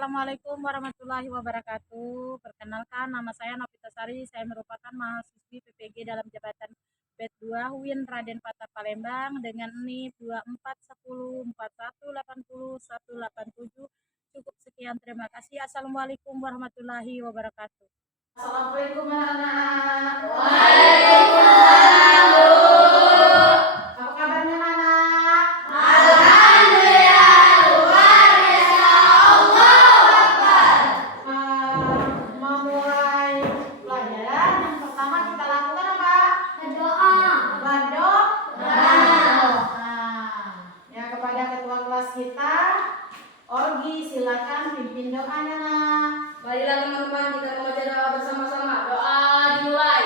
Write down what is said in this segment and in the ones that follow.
Assalamualaikum warahmatullahi wabarakatuh. Perkenalkan, nama saya Novita Sari. Saya merupakan mahasiswi PPG dalam jabatan Bet 2 UIN Raden Patah Palembang dengan NIP 241041808187. Cukup sekian, terima kasih. Assalamualaikum warahmatullahi wabarakatuh. Assalamualaikum anak-anak. Waalaikumsalam, Bu. Apa kabarnya anak? Alhamdulillah, luar biasa. Allahu Akbar. Memulai pelajaran yang pertama kita lakukan apa? Berdoa. Berdoa. Berdoa. Ya, kepada ketua kelas kita, Orgi, silakan pimpin doanya nak. Marilah teman-teman kita membaca doa bersama-sama. Doa dimulai.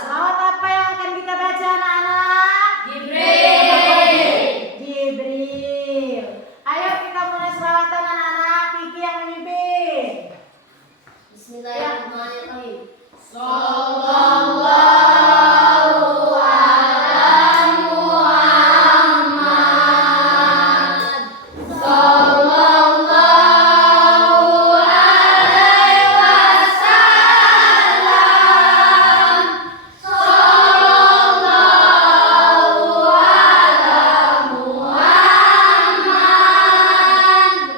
Selawat apa yang akan kita baca anak-anak? Jibril. Ayo kita mulai selawatan anak-anak. Kiki yang memimpin. Bismillahirrahmanirrahim. Sallallahu ala Muhammad. Sallallahu alaihi wasallam. Sallallahu ala Muhammad. Sallallahu alaihi wasallam. Sallallahu ala Muhammad. Sallallahu alaihi wasallam.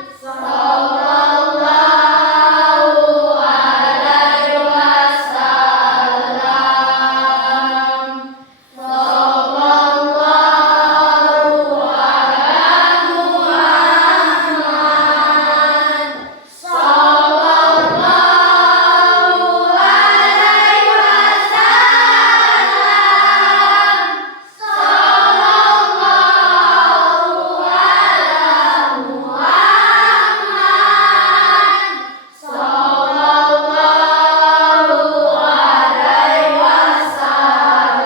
Sallallahu ala Muhammad. Sallallahu alaihi wasallam.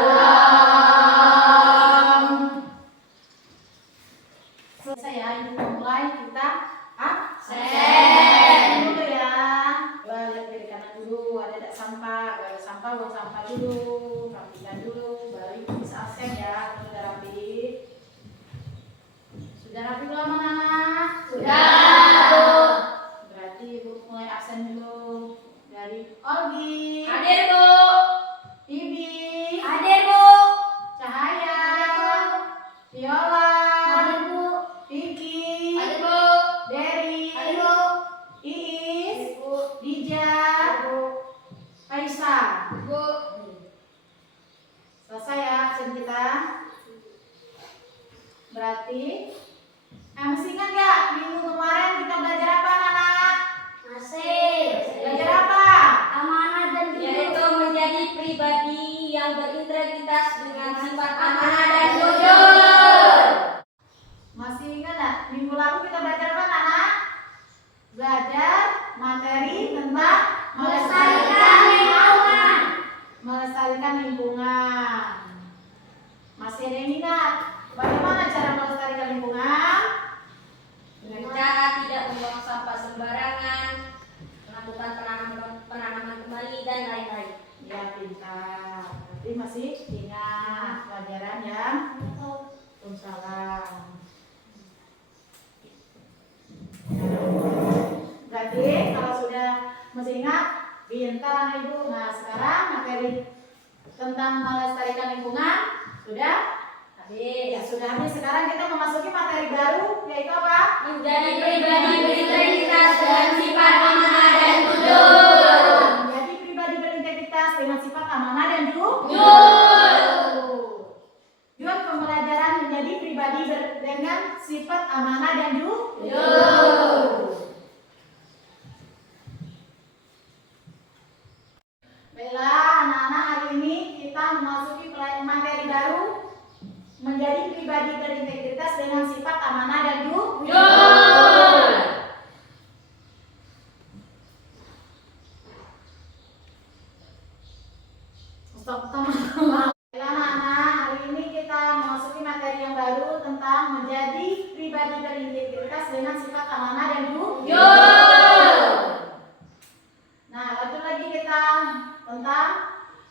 Selesai ya, ini mulai kita Absen. dulu ya. Coba lihat kiri kanan dulu, ada tidak sampah, kalau ada sampah buang sampah dulu, rapikan dulu, baru ibu bisa absen ya. Sudah rapi? Sudah rapi belum anak-anak? Sudah. Berarti ibu mulai absen dulu dari Orgi, Hadir, Bu. Bibi, Hadir, Bu. Cahaya, Hadir, Viola, Bu. Vicky, Hadir, Bu. Derry, Hadir, Bu. Iis, Dija, Kaisa. Bu. Selesai ya absen kita. Berarti masih ingat gak minggu kemarin kita belajar apa anak-anak? Masih. Belajar apa? Amanah dan Yaitu menjadi pribadi yang berintegritas dengan sifat amanah dan jujur. Masih ingat gak? Minggu lalu kita belajar apa anak-anak? Belajar materi tentang melestarikan lingkungan. melestarikan lingkungan. Masih ada yang ingat? Bagaimana cara melestarikan lingkungan? Dengan cara tidak membuang sampah sembarangan, melakukan penanaman kembali dan lain-lain. Ya, pintar. Berarti masih ingat pelajaran yang salah. Berarti kalau sudah masih ingat, pintar anak ibu. Nah, sekarang materi tentang melestarikan lingkungan sudah habis. Ya, sudah habis. Sekarang kita memasuki materi baru, yaitu apa? Menjadi pribadi berintegritas dengan sifat amanah dan jujur. Menjadi pribadi berintegritas dengan sifat amanah dan Jujur. Jujur pembelajaran menjadi pribadi dengan sifat amanah dan Jujur. Baiklah, anak-anak, hari ini kita memasuki materi baru, menjadi pribadi berintegritas dengan sifat amanah dan jujur. dengan sifat amanah dan jujur. Nah, lanjut lagi kita tentang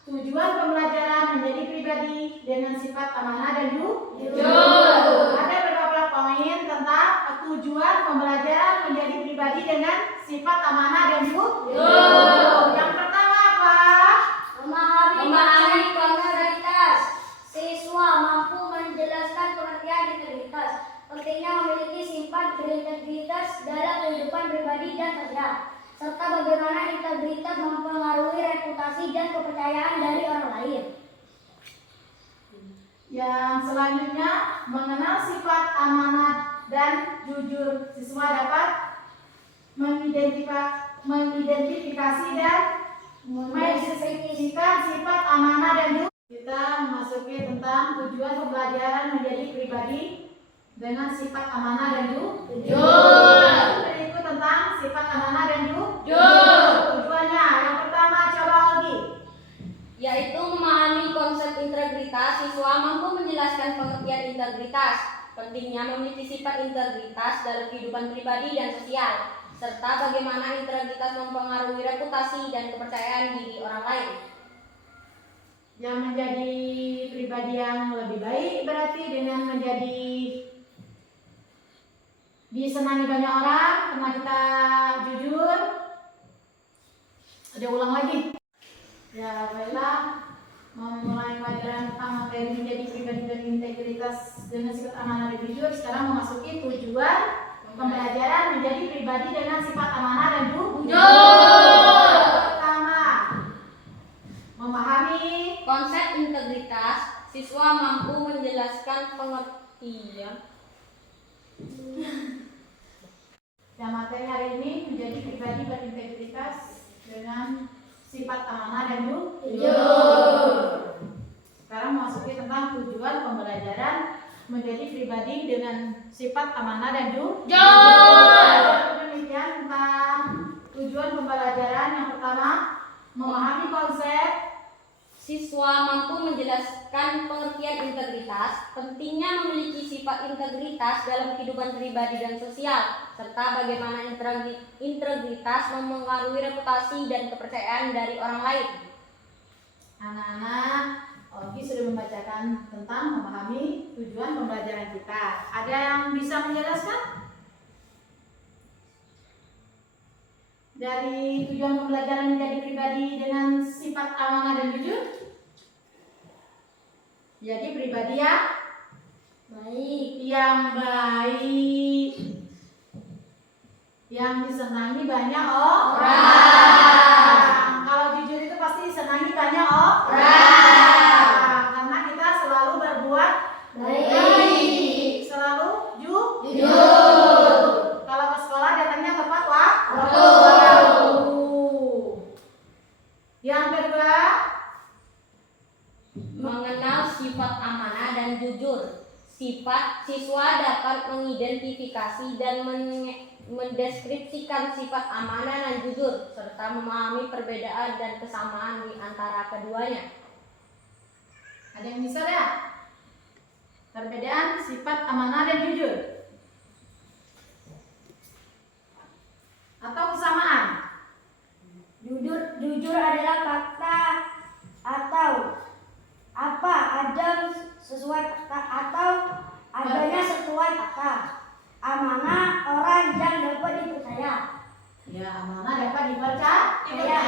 tujuan pembelajaran menjadi pribadi dengan sifat amanah dan jujur. Ada beberapa poin tentang tujuan pembelajaran menjadi pribadi dengan sifat amanah dan jujur. Yang pertama apa? Memahami konsentrasitas. Siswa mampu menjelaskan pengertian integritas. Pentingnya memiliki sifat berintegritas dalam kehidupan pribadi dan sosial, serta bagaimana integritas mempengaruhi reputasi dan kepercayaan dari orang lain. Yang selanjutnya, mengenal sifat amanah dan jujur. Siswa dapat mengidentifikasi dan mendeskripsikan sifat amanah dan jujur. Kita memasuki tentang tujuan pembelajaran menjadi pribadi dengan sifat amanah dan jujur. Berikut tentang sifat amanah dan jujur. Tujuannya yang pertama, coba lagi. Yaitu memahami konsep integritas. Siswa mampu menjelaskan pengertian integritas, pentingnya memiliki sifat integritas dalam kehidupan pribadi dan sosial, serta bagaimana integritas mempengaruhi reputasi dan kepercayaan diri orang lain. Yang menjadi pribadi yang lebih baik berarti dengan menjadi disenangi banyak orang karena kita jujur. Ada ulang lagi. Ya, baiklah, memulai pelajaran tentang materi menjadi pribadi berintegritas dengan sifat amanah dan jujur. Sekarang memasuki tujuan pembelajaran menjadi pribadi dengan sifat amanah dan jujur. Pertama, memahami Konsep integritas. Siswa mampu menjelaskan pengertian yang materi hari ini menjadi pribadi berintegritas dengan sifat amanah dan jujur. Sekarang memasuki tentang tujuan pembelajaran menjadi pribadi dengan sifat amanah dan jujur. Demikian tentang tujuan pembelajaran. Yang pertama, memahami konsep. Siswa mampu menjelaskan pengertian integritas, pentingnya memiliki sifat integritas dalam kehidupan pribadi dan sosial, serta bagaimana integritas mempengaruhi reputasi dan kepercayaan dari orang lain. Anak-anak, Ogi sudah membacakan tentang memahami tujuan pembelajaran kita. Ada yang bisa menjelaskan? Dari tujuan pembelajaran menjadi pribadi dengan sifat amanah dan jujur, jadi pribadi yang baik, yang disenangi banyak orang. Kalau jujur itu pasti disenangi banyak orang, karena kita selalu berbuat baik, selalu jujur. Kalau ke sekolah datangnya tepat waktu. Yang kedua, Mengenal sifat amanah dan jujur. Siswa dapat mengidentifikasi dan mendeskripsikan sifat amanah dan jujur, serta memahami perbedaan dan kesamaan di antara keduanya. ada yang bisa ya? Perbedaan sifat amanah dan jujur atau kesamaan? Jujur adalah fakta atau adanya sesuai fakta. Amanah orang yang dapat dipercaya. Ya, amanah dapat dipercaya.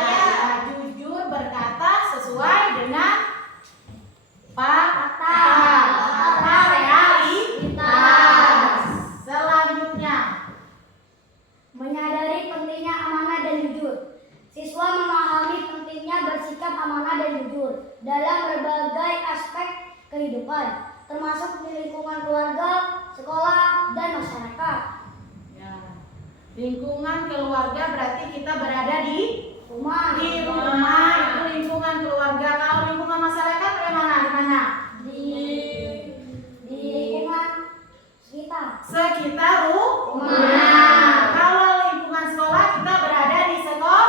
Jujur berkata sesuai dengan fakta. Realitas. Selanjutnya, Menyadari pentingnya amanah dan jujur. Siswa memahami pentingnya bersikap amanah dan jujur dalam berbagai aspek kehidupan, termasuk di lingkungan keluarga, sekolah, dan masyarakat. ya, lingkungan keluarga berarti kita berada di Rumah. rumah, itu lingkungan keluarga. Kalau lingkungan masyarakat bagaimana? Di mana? Di lingkungan Sekitar rumah. Kalau lingkungan sekolah kita berada di sekolah.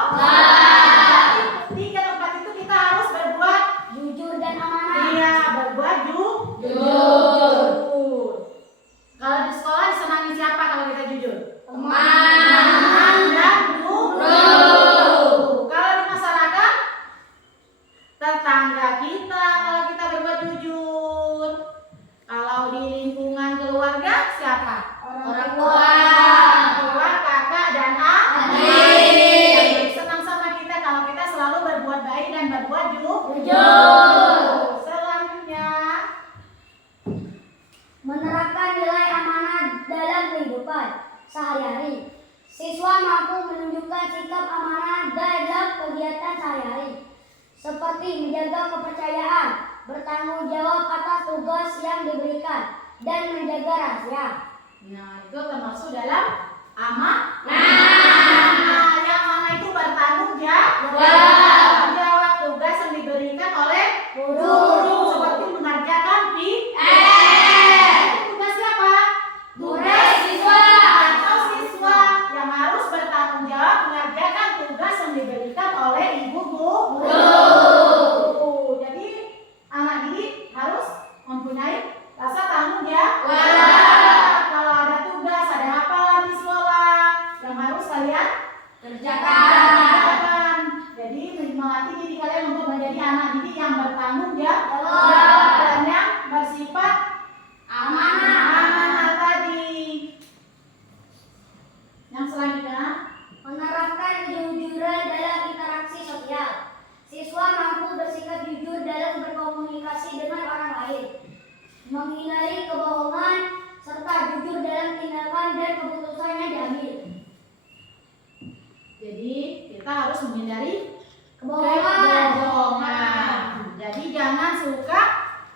Tiga tempat itu kita harus berbuat jujur dan amanah. iya, berbuat jujur. Kalau di sekolah disenangi siapa kalau kita jujur? sehari-hari. Siswa mampu menunjukkan sikap amanah dalam kegiatan sehari-hari, seperti menjaga kepercayaan, bertanggung jawab atas tugas yang diberikan, dan menjaga rahasia. Nah, itu termasuk dalam amanah. Nah, yang mana itu bertanggung jawab tugas yang diberikan oleh guru, seperti mengerjakan tugas siapa? Tugas siswa atau siswa yang harus bertanggung jawab mengerjakan tugas yang diberikan oleh ibu guru. Jadi anak didik harus mempunyai rasa tanggung jawab. Kalau ada tugas, ada hafalan di sekolah yang harus kalian kerjakan. Jadi melatih diri kalian untuk menjadi anak didik yang bertanggung jawab dan yang bersifat amanah tadi. Yang selanjutnya, Menerapkan kejujuran dalam interaksi sosial. Siswa mampu bersikap jujur dalam berkomunikasi dengan orang lain, menghindari kebohongan, serta jujur dalam tindakan dan keputusan yang diambil. jadi kita harus menghindari Kebohongan. kebohongan. Jadi jangan suka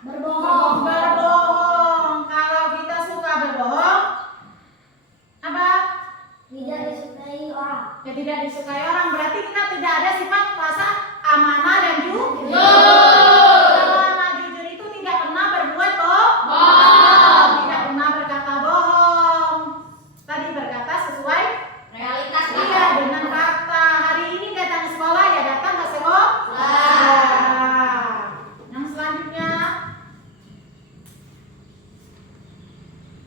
Berbohong. Kalau kita suka berbohong, apa? Tidak disukai orang. Ya tidak disukai orang, berarti kita tidak ada sifat rasa amanah dan jujur. Kalau anak jujur itu tidak pernah berbuat bohong, tidak pernah berkata bohong. Tadi berkata sesuai Realitas iya dengan fakta. Hari ini datang ke sekolah ya datang ke sekolah. Yang selanjutnya,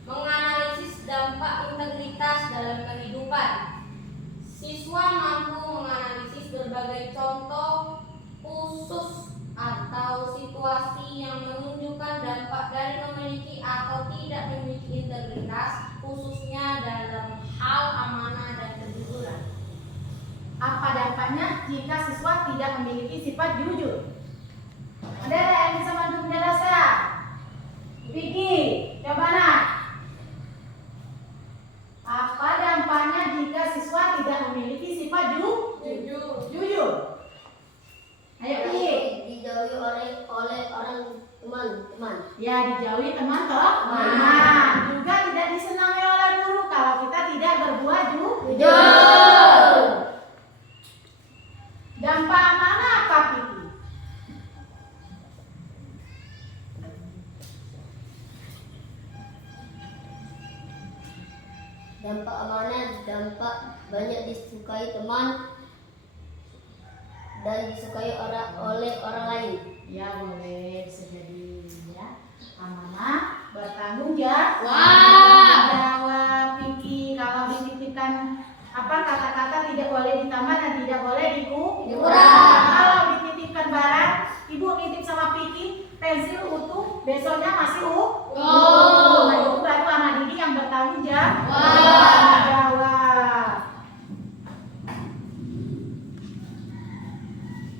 menganalisis dampak integritas dalam kehidupan. Siswa mampu menganalisis berbagai contoh khusus atau situasi yang menunjukkan dampak dari memiliki atau tidak memiliki integritas, khususnya dalam hal amanah dan kejujuran. apa dampaknya jika siswa tidak memiliki sifat jujur? Ada yang bisa bantu menjelaskan? Vicky, coba nak. Apa dampaknya jika siswa tidak memiliki sifat jujur? Ayo Vicky. Dijauhi oleh orang teman-teman. Ya dijauhi teman-teman. Juga tidak disenangi oleh guru kalau kita tidak berbuat jujur. Dampak mana apa Vicky? Dampak amanah, dampak banyak disukai teman dan disukai oleh orang lain. Ya boleh bisa jadi ya. Amanah, bertanggung jawab. Jawab Vicky. Kalau dititipkan apa kata-kata tidak boleh ditambah dan tidak boleh dikurang. Kalau dititipkan barang, ibu nitip sama Vicky pensil utuh, besoknya masih Nah itu baru anak didik yang bertanggung jawab.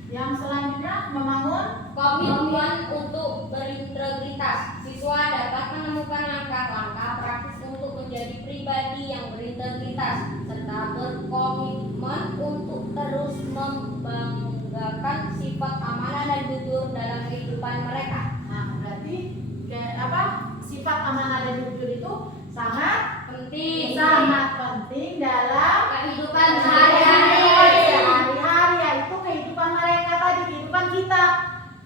Yang selanjutnya membangun Komitmen untuk berintegritas. Siswa dapat menemukan langkah-langkah praktis untuk menjadi pribadi yang berintegritas serta berkomitmen untuk terus membanggakan sifat amanah dan jujur dalam kehidupan mereka. Nah, berarti sifat amanah dan jujur itu sangat Penting. dalam Kehidupan sehari-hari, sehari-hari. yaitu kehidupan mereka tadi, kehidupan kita.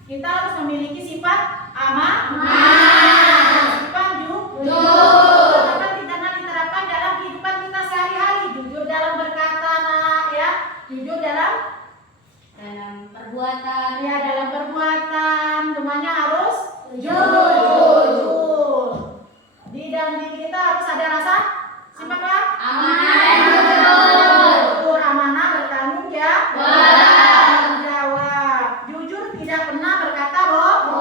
Kita harus memiliki sifat amanah dan sifat jujur. Karena diterapkan dalam kehidupan kita sehari-hari, jujur dalam berkata, nak, ya, jujur dalam perbuatan. ya dalam perbuatan, semuanya harus jujur. Di dalam diri kita harus ada rasa sifat apa? Amanah dan jujur. Jujur, amanah, bertanggung jawab. Jujur, tidak pernah berkata bohong.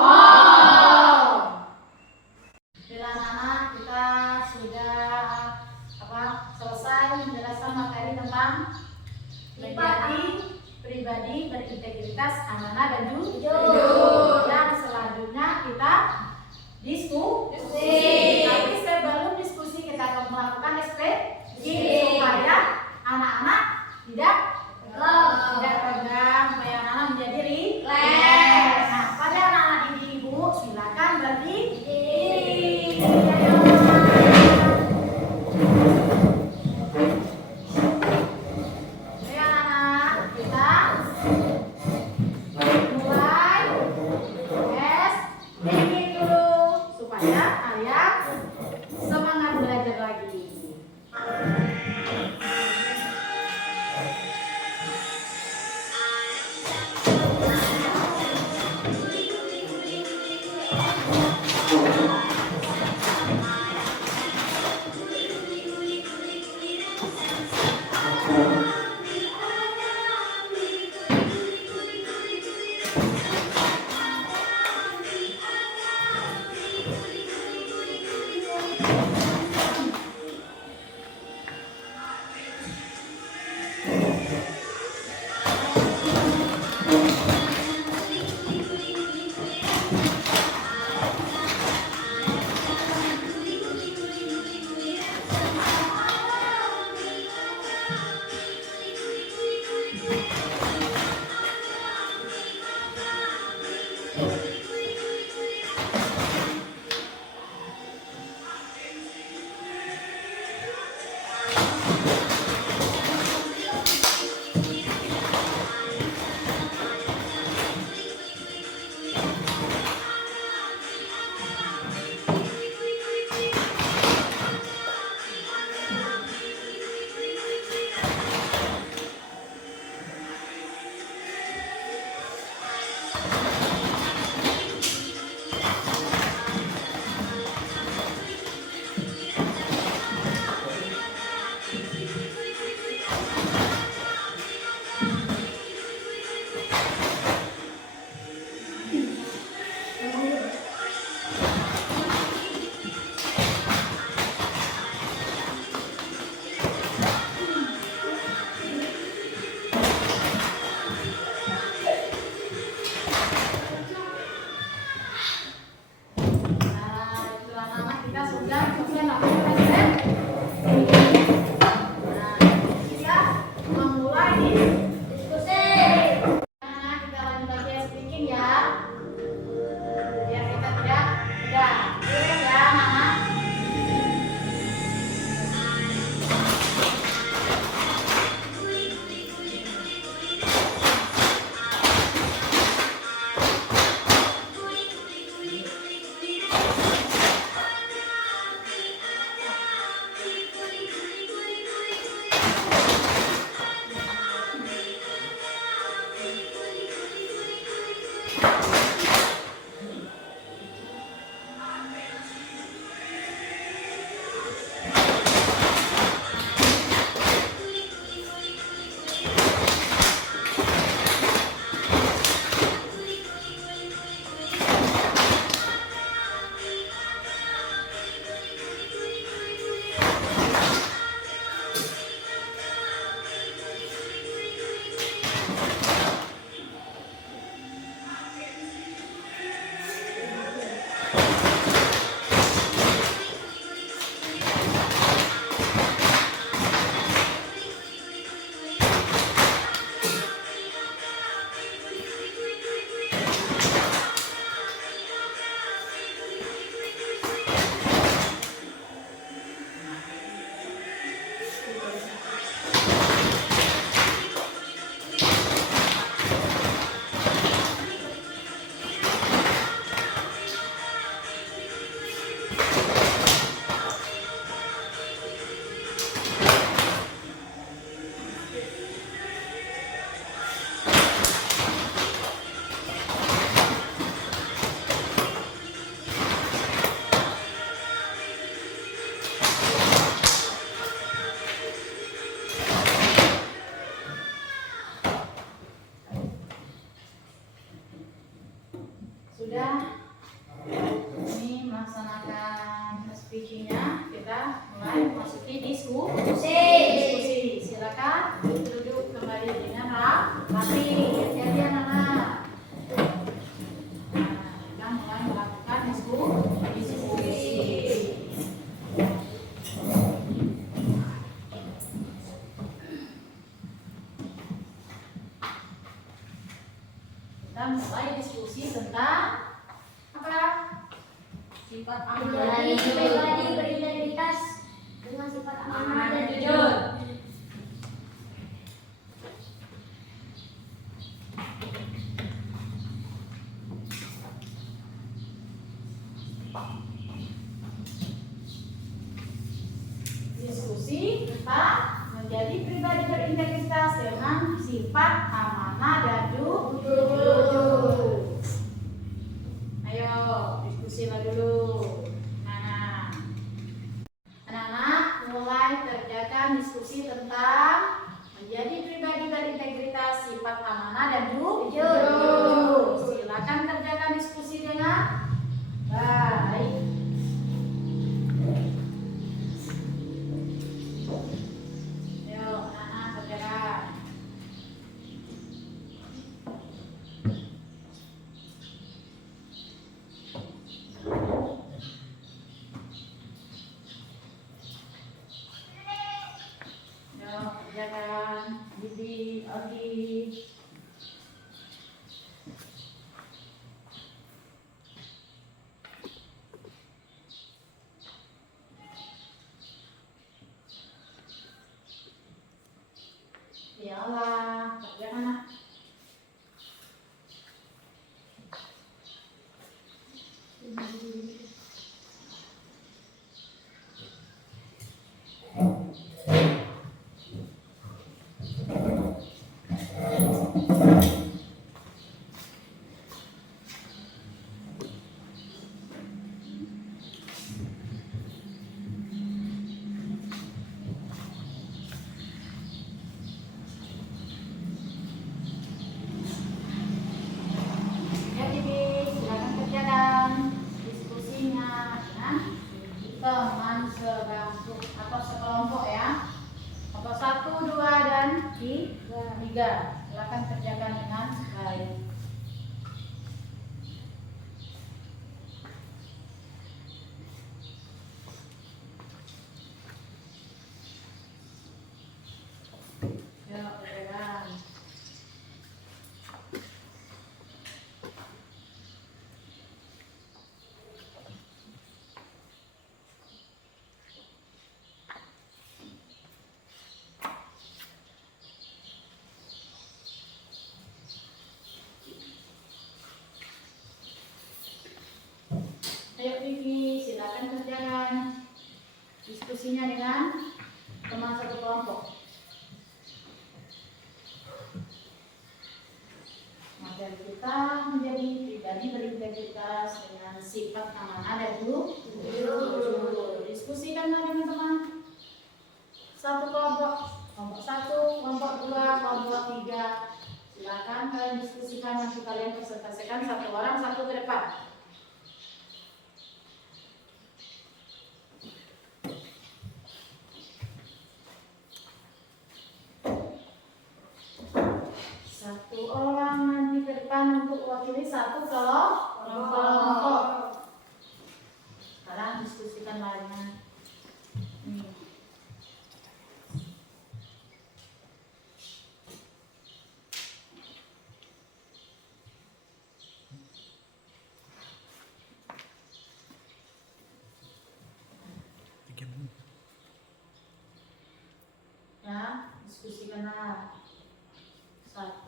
Bila anak kita sudah selesai menjelaskan materi tentang pribadi berintegritas, amanah dan jujur. Yang selanjutnya kita diskusi. Tapi sebelum diskusi kita akan melakukan ekspresi. kita mulai diskusi tentang apa? Sifat Menjadi pribadi berintegritas dengan sifat amanah dan jujur. Diskusi tentang menjadi pribadi berintegritas dengan sifat amanah dan jujur. Ayo diskusi dulu. Anak-anak mulai kerjakan diskusi tentang menjadi pribadi berintegritas, sifat amanah dan jujur. Silakan kerjakan diskusi dengan baik. Ayo anak-anak kerjakan. Ayo kerjakan. Bibi, Odi. Iyalah, kerjakan anak. Ya Bibi, silakan kerjakan diskusinya dengan teman sebangku atau sekelompok ya. Kelompok 1, 2, dan 3. Silakan kerjakan dengan baik. Yuk, kerjakan. Ayo Vivi, silakan kerjakan diskusinya dengan teman satu kelompok. Materi kita menjadi pribadi berintegritas dengan sifat amanah dan jujur. Diskusikanlah dengan teman satu kelompok, kelompok 1, kelompok 2, kelompok 3. Silakan kalian diskusikan, nanti kalian presentasikan satu orang satu ke depan. Satu orang nanti ke depan untuk mewakili satu kelompok. Sekarang diskusikan lainnya. Ya, diskusikanlah. 1,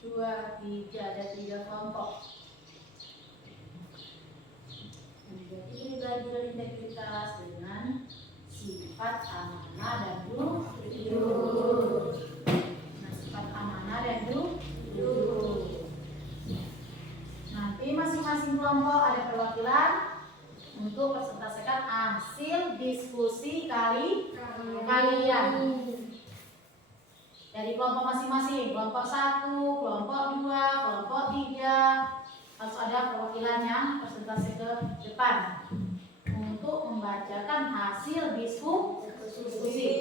2, 3, ada 3 kelompok. Menjadi pribadi berintegritas dengan sifat amanah dan jujur. Nah, sifat amanah dan jujur. Nanti masing-masing kelompok ada perwakilan untuk presentasikan hasil diskusi kalian. Dari kelompok masing-masing, kelompok 1, kelompok 2, kelompok 3 harus ada perwakilannya presentasi ke depan untuk membacakan hasil diskusi.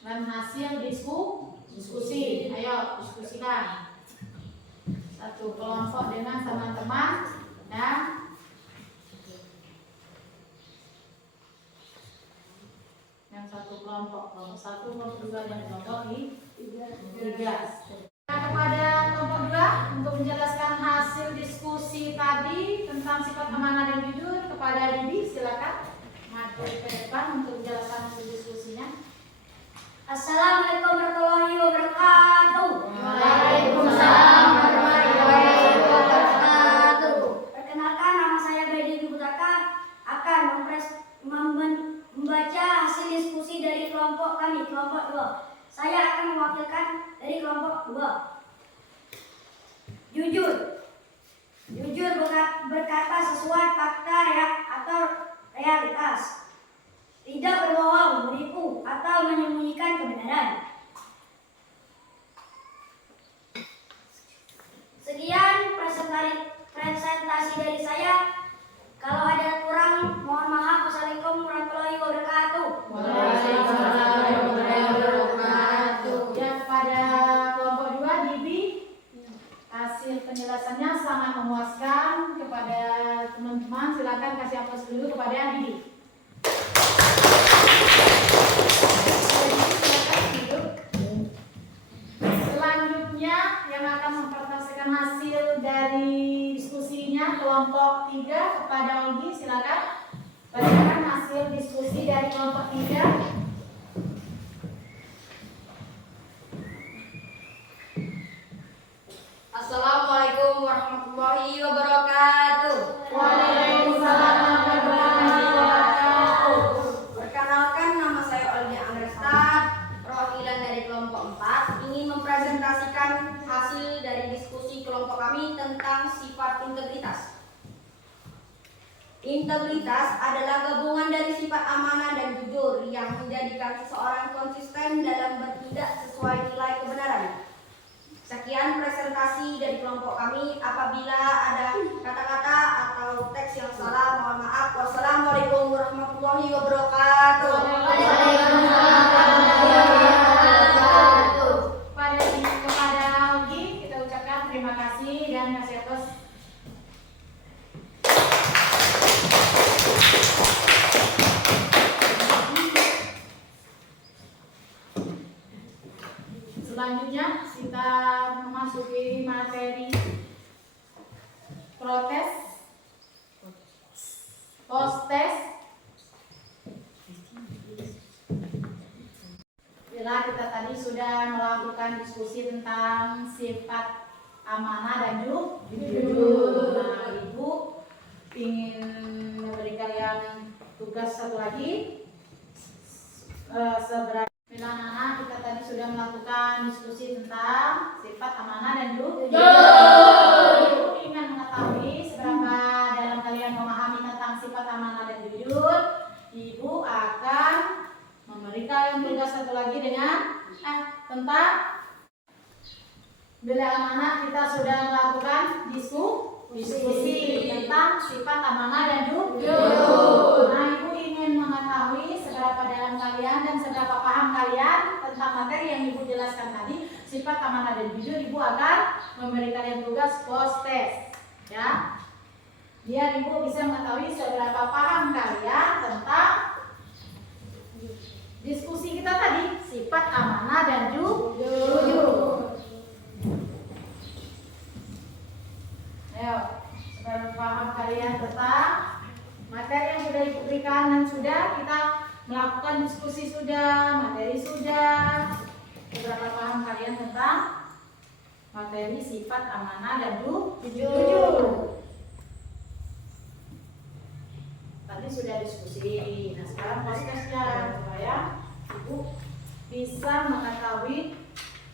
Dan hasil diskusi, ayo diskusikan. Satu kelompok dengan teman-teman dan kelompok 1, kelompok 2 dan kelompok 3. Kepada kelompok 2 untuk menjelaskan hasil diskusi tadi tentang sifat amanah dan jujur, kepada Didi silakan maju ke depan untuk menjelaskan hasil diskusinya. Assalamualaikum warahmatullahi wabarakatuh. Waalaikumsalam warahmatullahi wabarakatuh. Perkenalkan, nama saya Brady Putaka akan membaca hasil diskusi dari kelompok kami, kelompok 2. Saya akan mewakilkan dari kelompok 2. Jujur berkata sesuai fakta atau realitas. Tidak berbohong, menipu, atau menyembunyikan kebenaran. Sekian presentasi dari saya. Kalau ada kurang, mohon maaf. Wassalamualaikum warahmatullahi wabarakatuh. Waalaikumsalam warahmatullahi wabarakatuh. Dan pada kelompok 2 Bibi, hasil penjelasannya sangat memuaskan. Kepada teman-teman silakan kasih aplaus dulu kepada Bibi. Selanjutnya yang akan mempresentasikan hasil dari diskusinya kelompok 3 kepada Olgi, silakan bacakan hasil diskusi dari kelompok 3. Assalamualaikum warahmatullahi wabarakatuh. Waalaikumsalam warahmatullahi wabarakatuh. Perkenalkan, nama saya Olga Angresta, perwakilan dari kelompok 4, ingin mempresentasikan hasil dari diskusi kelompok kami tentang sifat integritas. Integritas adalah gabungan dari sifat amanah dan jujur yang menjadikan seseorang konsisten dalam bertindak sesuai nilai kebenaran. Sekian presentasi dari kelompok kami. Apabila ada kata-kata atau teks yang salah, mohon maaf. Wassalamualaikum warahmatullahi wabarakatuh. Kepada Olgi kita ucapkan terima kasih dan kasih atas. Selanjutnya kita memasuki materi post-test. Bila kita tadi sudah melakukan diskusi tentang sifat amanah dan jujur. Nah, Ibu ingin memberi kalian tugas satu lagi. Bila anak kita tadi sudah melakukan diskusi tentang sifat amanah dan jujur. Ibu ingin mengetahui seberapa dalam kalian memahami tentang sifat amanah dan jujur. Ibu akan memberi kalian tugas satu lagi dengan tentang bila amanah kita sudah melakukan diskusi tentang sifat amanah dan jujur. Nah, Ibu ingin mengetahui seberapa dalam kalian dan seberapa paham kalian tentang materi yang Ibu jelaskan tadi, sifat amanah dan jujur. Ibu akan memberi kalian tugas post test, ya. Biar Ibu bisa mengetahui seberapa paham kalian tentang diskusi kita tadi, sifat amanah dan jujur. Ayo, seberapa paham kalian tentang materi yang sudah Ibu berikan dan sudah kita melakukan diskusi materi sudah. Seberapa paham kalian tentang materi sifat amanah dan jujur. Tadi sudah diskusi. Nah, sekarang prosesnya supaya Ibu bisa mengetahui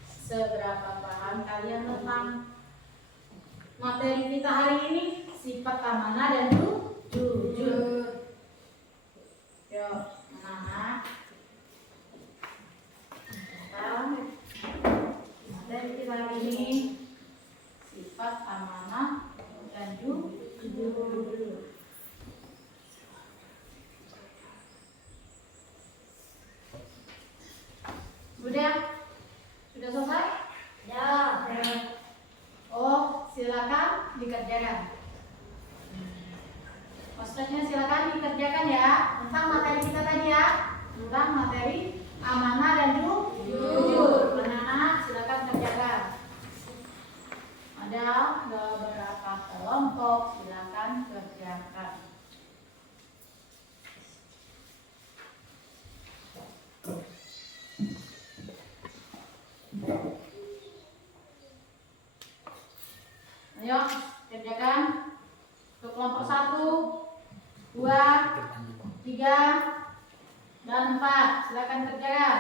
seberapa paham kalian tentang materi kita hari ini, sifat amanah dan jujur. Yuk, anak-anak. Sekarang materi kita hari ini sifat amanah dan jujur. Sudah selesai? Ya. Oh, silakan dikerjakan. Maksudnya silakan dikerjakan ya tentang materi kita tadi ya, tentang materi amanah dan jujur. Anak-anak silakan kerjakan. Ada beberapa kelompok, silakan kerjakan. Ayo kerjakan. Untuk kelompok 1, 2, 3, dan 4. Silakan kerjakan.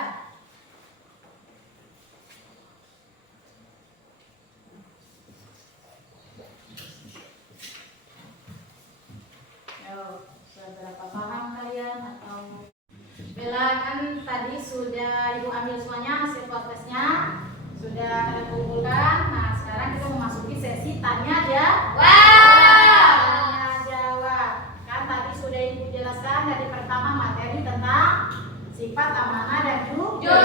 Ayo, seberapa paham kalian atau Bella kan tadi sudah Ibu ambil semuanya hasil tesnya, sudah kalian kumpulkan. Nah, sekarang kita memasuki sesi tanya jawab. Tanya jawab. Kan tadi sudah Ibu jelaskan dari pertama materi tentang sifat amanah dan jujur.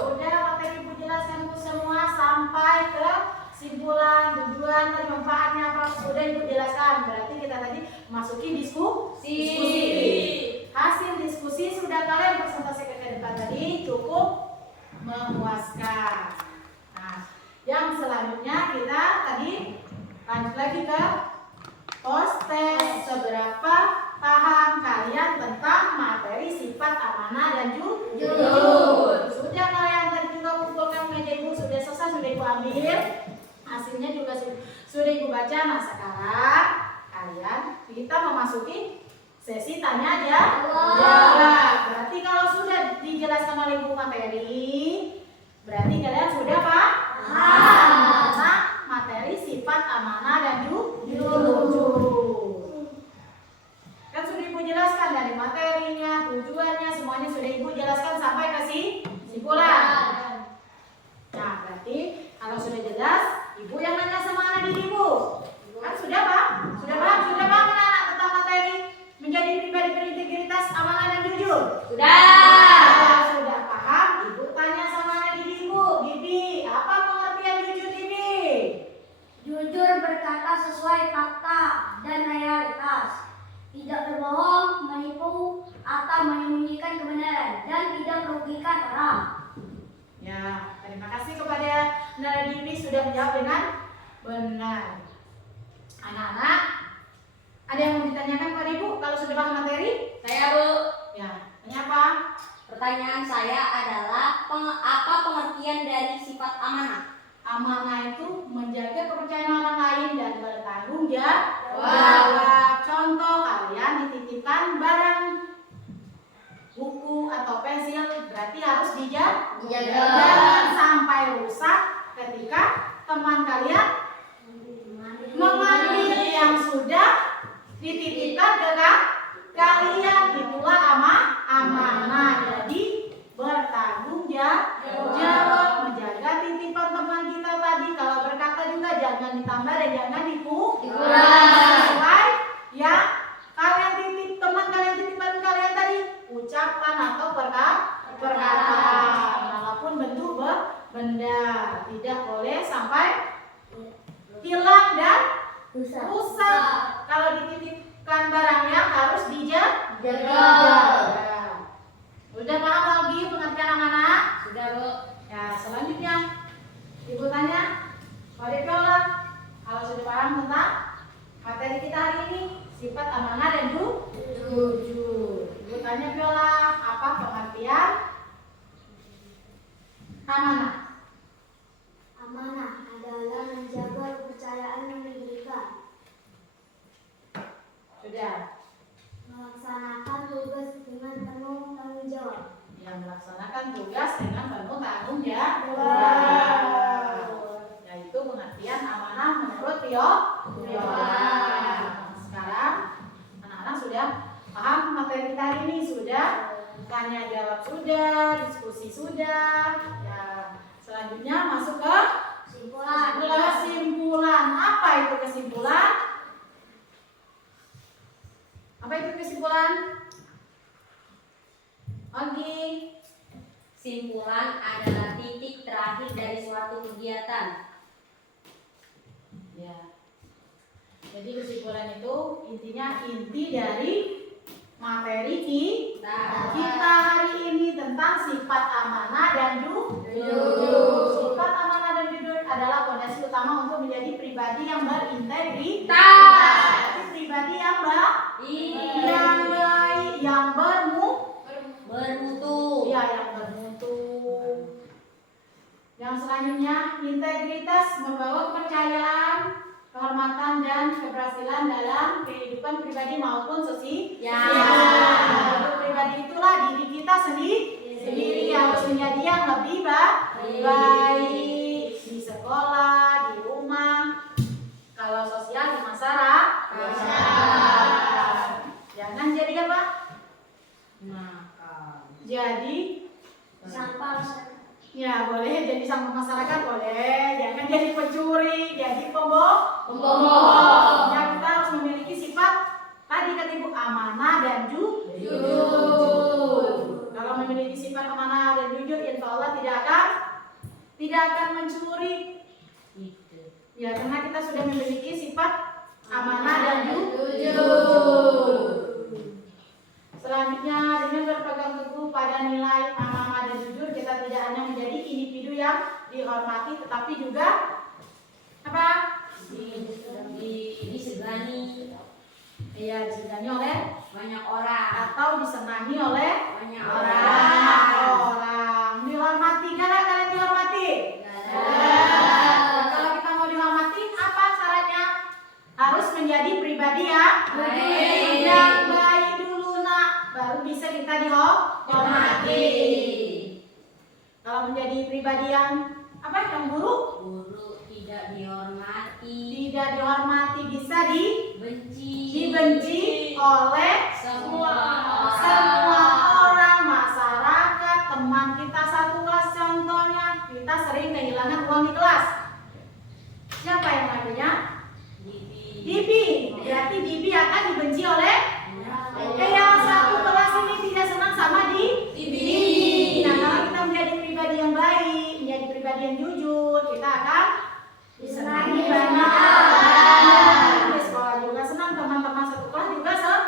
Sudah materi Ibu jelaskan itu semua sampai ke simpulan, tujuan, dan manfaatnya apa sudah Ibu jelaskan. Berarti kita tadi memasuki diskusi. Hasil diskusi sudah kalian presentasikan ke depan tadi cukup memuaskan. Nah, yang selanjutnya kita tadi lanjut lagi ke post test. Seberapa paham kalian tentang materi sifat amanah dan jujur? Sudah kalian tadi juga kumpulkan meja Ibu, sudah selesai, sudah Ibu ambil. Hasilnya juga sudah Ibu baca. Nah, sekarang kalian kita memasuki sesi tanya jawab. Berarti kalau sudah dijelaskan oleh Ibu materi, berarti kalian sudah paham tentang materi sifat amanah dan jujur. Kan sudah Ibu jelaskan dari materinya, tujuannya, semuanya sudah Ibu jelaskan sampai ke kesimpulan. Nah, berarti kalau sudah jelas, Ibu yang nanya sama anak diri Ibu. Kan sudah paham? Sudah paham anak-anak tentang materi menjadi pribadi berintegritas, amanah dan jujur? Sudah. Sudah paham? Ibu tanya sama anak diri Ibu. Bibi, apa pengertian jujur ini? Jujur berkata sesuai fakta dan realitas, tidak berbohong, menipu, atau menyembunyikan kebenaran, dan tidak merugikan orang. Ya, terima kasih kepada anak diri sudah menjawab dengan benar. Anak-anak, ada yang mau ditanyakan kepada Ibu kalau sudah paham materi? Saya, Bu. Ya, tanya apa? Pertanyaan saya adalah apa pengertian dari sifat amanah? Amanah itu menjaga kepercayaan orang lain dan bertanggung jawab. Contoh, kalian dititipkan barang buku atau pensil, berarti harus dijaga. Jangan sampai rusak ketika teman kalian mengambil yang sudah dititipkan ke kalian. Itulah amanah. Jadi bertanggung jawab, menjaga titipan teman kita tadi. Kalau berkata juga jangan ditambah dan jangan dikurangi. Sesuai yang kalian titip, teman kalian titipan kalian tadi, ucapan atau perkataan, walaupun bentuk benda, tidak boleh sampai hilang dan rusak. Kalau dititipkan barangnya harus dijaga. Udah paham lagi pengertian amanah? Sudah, Bu. Ya, selanjutnya Ibu tanya pada Viola, kalau sudah paham tentang materi kita hari ini, sifat amanah dan jujur. Ibu tanya Viola, apa pengertian amanah? Amanah adalah menjaga kepercayaan yang diberikan, Sudah. melaksanakan tugas dengan penuh tanggung jawab. Yang melaksanakan tugas dengan penuh tanggung jawab. Nah, itu pengertian amanah menurut Viola. Sekarang anak-anak sudah paham materi kita hari ini? Sudah tanya jawab sudah, diskusi sudah. Ya, selanjutnya masuk ke kesimpulan. Apa itu kesimpulan? Apa itu kesimpulan? Oke. Simpulan adalah titik terakhir dari suatu kegiatan. Ya. Jadi kesimpulan itu intinya inti dari materi kita hari ini tentang sifat amanah dan jujur. Sifat amanah dan jujur adalah fondasi utama untuk menjadi pribadi yang berintegritas, pribadi yang baik, yang bermutu. ya, yang bermutu. Yang selanjutnya, integritas membawa kepercayaan, kehormatan dan keberhasilan dalam kehidupan pribadi maupun sosial. Untuk pribadi itulah diri kita sendiri harus menjadi yang lebih baik di sekolah, di rumah, kalau sosial di masyarakat. Jangan jadi apa? Jadi Sampah. ya boleh jadi sama masyarakat, boleh. Jangan jadi pencuri, jadi pembohong. Ya, kita harus memiliki sifat tadi kata Ibu, amanah dan jujur. Kalau memiliki sifat amanah dan jujur, insya Allah tidak akan mencuri. Ya, karena kita sudah memiliki sifat amanah dan jujur. Selanjutnya, dengan berpegang teguh pada nilai amanah dan jujur, kita tidak hanya menjadi individu yang dihormati, tetapi juga apa? Disegani. Iya, disegani oleh Banyak orang. atau disenangi oleh Banyak orang. Dihormati, kan kalian dihormati? Nah, kalau kita mau dihormati, apa syaratnya? Harus menjadi pribadi yang baik dulu, nak, baru bisa kita dihormati. Kalau menjadi pribadi yang apa? Yang buruk, tidak dihormati, bisa dibenci oleh semua orang, masyarakat, teman kita satu kelas. Contohnya, kita sering kehilangan uang di kelas. Siapa yang namanya? Bibi. Berarti Bibi akan dibenci oleh yang satu kelas ini tidak senang sama Bibi. Nah, kalau kita menjadi pribadi yang baik, menjadi pribadi yang jujur, kita akan disenangi banyak orang. Di sekolah juga senang, teman-teman satu kelas juga senang.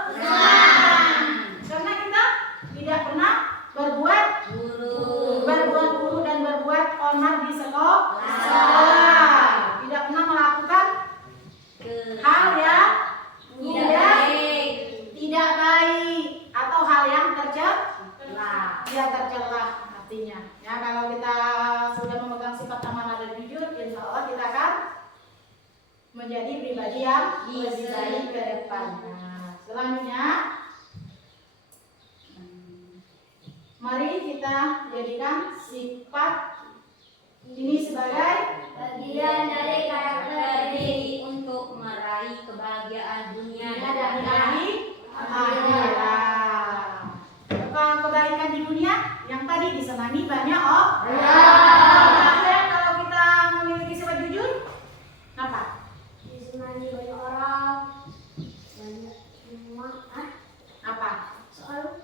Karena kita tidak pernah berbuat buruk dan berbuat onar di sekolah. Tidak pernah melakukan hal yang tidak baik atau hal yang tercela. Artinya, ya, kalau kita sudah memegang sifat amanah dan jujur, insya Allah kita akan menjadi pribadi yang lebih baik ke depannya. Selanjutnya, mari kita jadikan sifat ini sebagai Bagian dari karakter diri. untuk meraih kebahagiaan dunia dan akhirat. Kalau kebaikan di dunia yang tadi disenangi banyak kalau kita memiliki sifat jujur, apa? Disenangi banyak orang. Banyak semua. Apa? Soal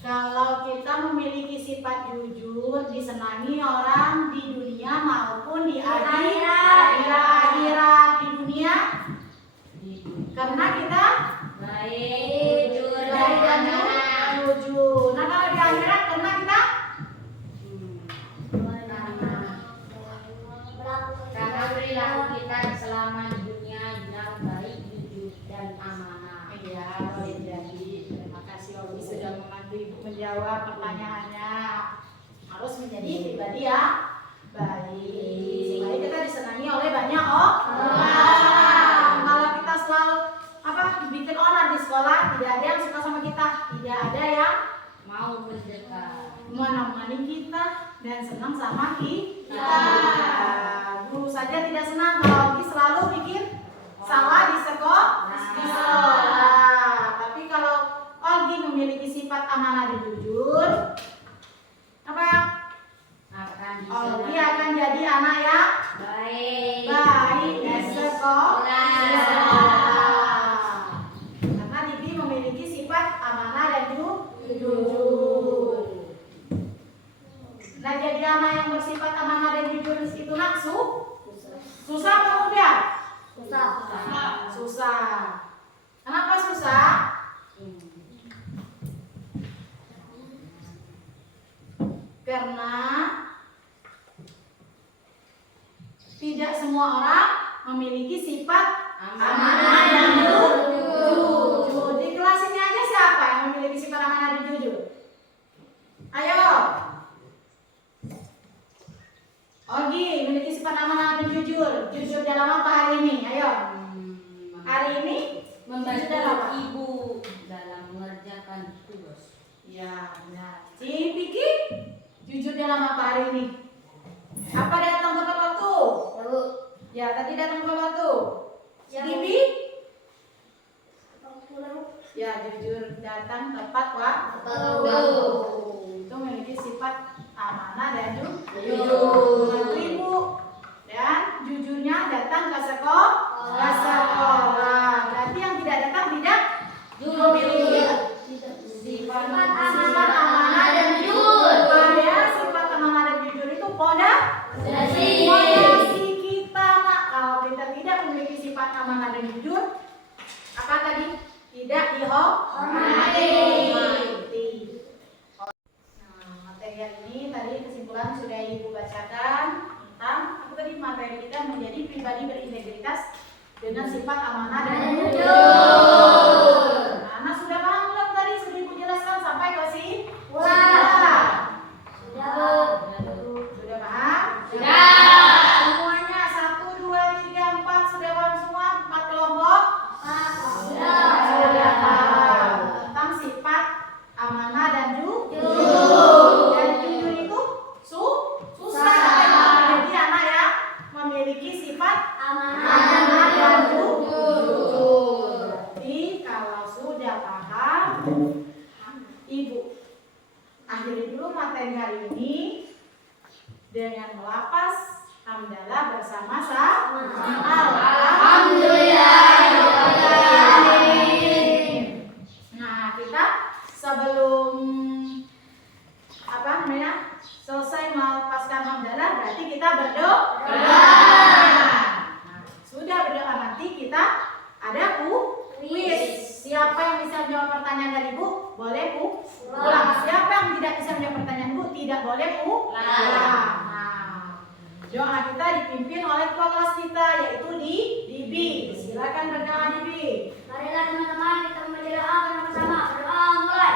Kalau kita memiliki sifat jujur, disenangi orang di dunia maupun di akhirat. Di dunia, karena kita baik, jujur, dan jujur. Nah, kalau di akhirat karena kita karena perilaku kita selama di dunia benar baik, jujur dan amanah. iya, boleh jadi. Terima kasih Obi sudah membantu Ibu menjawab pertanyaannya. Harus menjadi pribadi yang baik supaya kita disenangi oleh banyak orang. Kalau kita selalu bikin onar di sekolah, tidak ada yang suka sama kita, tidak ada yang Mau mendekat. menemani kita dan senang sama kita. Guru saja tidak senang kalau Ogi selalu bikin salah di sekolah. Tapi kalau Ogi memiliki sifat amanah dan jujur, apa ya? Ogi akan jadi anak yang baik di sekolah. Karena Bibi memiliki sifat amanah dan jujur. Nah, jadi anak yang bersifat amanah dan jujur itu susah atau mudah? Nah, Cipiki jujur dalam apa hari ini? Apa datang tepat waktu? Ya, tadi datang tepat waktu. Cipi? Ya, jujur datang tepat waktu. Itu memiliki sifat amanah dan jujur. Lalu Ibu dan jujurnya datang ke sekolah. Berarti yang tidak datang tidak memiliki sifat amanah dan jujur. Ya, sifat amanah dan jujur itu fondasi kita, Mak. Kalau kita tidak memiliki sifat amanah dan jujur, apa tadi? Tidak dihormati. Nah, materi ini tadi kesimpulan sudah Ibu bacakan tentang apa tadi materi kita menjadi pribadi berintegritas dengan sifat amanah dan jujur. Nah, anak sudah paham belum tadi? Sudah Ibu jelaskan sampai ke sini? Sudah paham? Semuanya 1, 2, 3, 4 sudah paham semua? 4 kelompok? Sudah paham tentang sifat amanah dan jujur. Dan jujur itu susah. Jadi anak yang memiliki sifat amanah dan jujur. Berarti kalau sudah paham, Ibu akhiri dulu materi hari ini dengan melafaz hamdalah bersama-sama. Nah, kita sebelum selesai melafazkan hamdalah, berarti kita berdoa. Nah, sudah berdoa nanti kita ada kuis. Siapa yang bisa menjawab pertanyaan dari Ibu boleh pulang. Siapa yang tidak bisa menjawab pertanyaan Ibu tidak boleh pulang. Nah, doa kita dipimpin oleh ketua kelas kita yaitu Dibi. Silakan berdoa Dibi. Marilah teman-teman kita membaca doa bersama-sama. Berdoa mulai.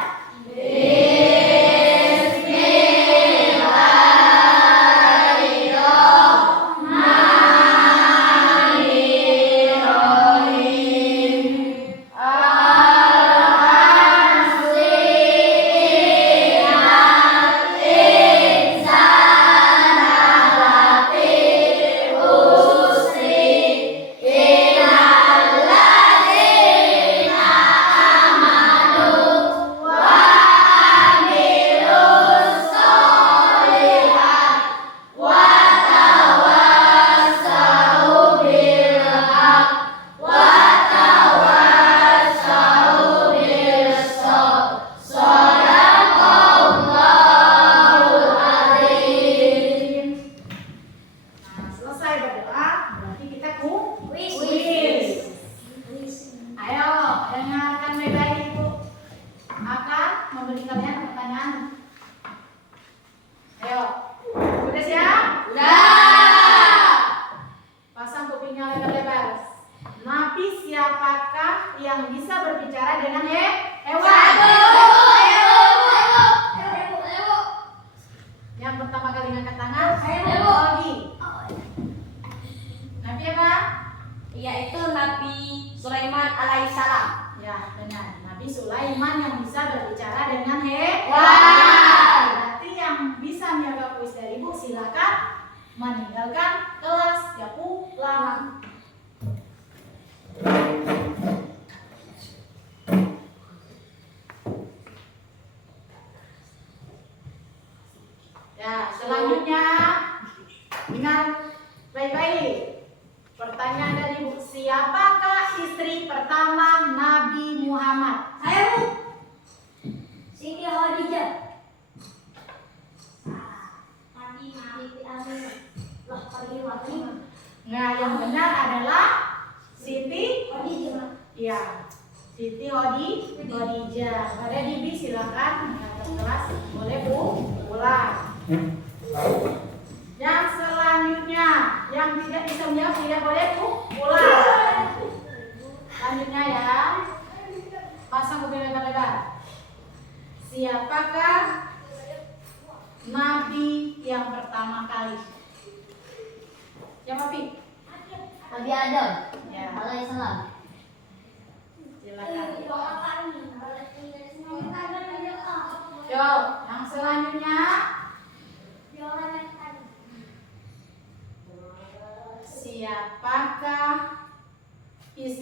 Yang bisa berbicara dengan hewan. Yang pertama kali ngangkat tangan, Nabi. Nabi apa? Yaitu Nabi Sulaiman alaihissalam. Ya, benar. Nabi Sulaiman yang bisa berbicara dengan hewan. Berarti yang bisa menjawab kuis dari Ibu silakan meninggalkan kelas, ya pulang. Ya, selanjutnya ingat baik-baik. Pertanyaan dari Ibu, siapakah istri pertama Nabi Muhammad? Saya Bu. Siti Khadijah. Siti Aminah. Lah, Fatimah. Nah, yang benar adalah Siti Khadijah. Ya, Siti Khadijah. Ada Dibi silakan menghadap kelas. Boleh Bu, pulang. Yang selanjutnya yang tidak bisa menjawab tidak boleh Bu, pulang. Selanjutnya ya, pasang kuping lebar-lebar. Siapakah Nabi yang pertama kali? Siapa Pi? Nabi Adam. Ya, Alaihissalam. silakan. Yo,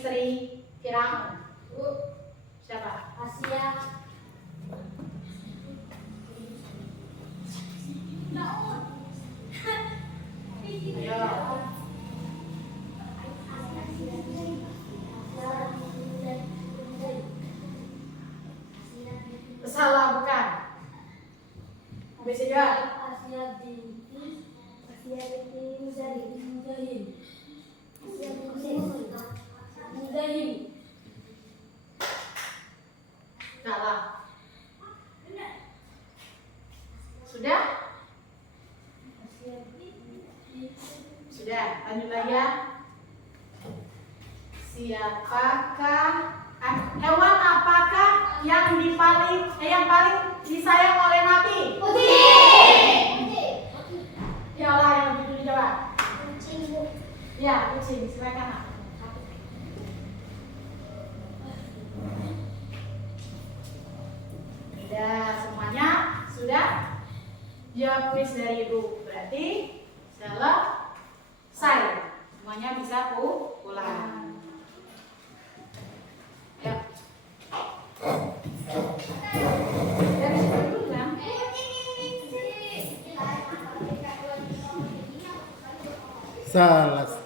istri Firaun? Siapa? Asia. Ayo. Salah bukan? Bisa jawab? Asia binti Muzahim. Muzahim. Kalah. Sudah? Sudah, lanjut lagi ya. Siapakah hewan apakah yang paling disayang oleh Nabi? Ya Allah, yang begitu dijawab. Ya, kucing. Silakan Nak. Sudah semuanya? Sudah? Jawab kuis dari Ibu. Berarti selesai. Semuanya bisa pulang. Ya. Dari situ dulu kan? Selesai.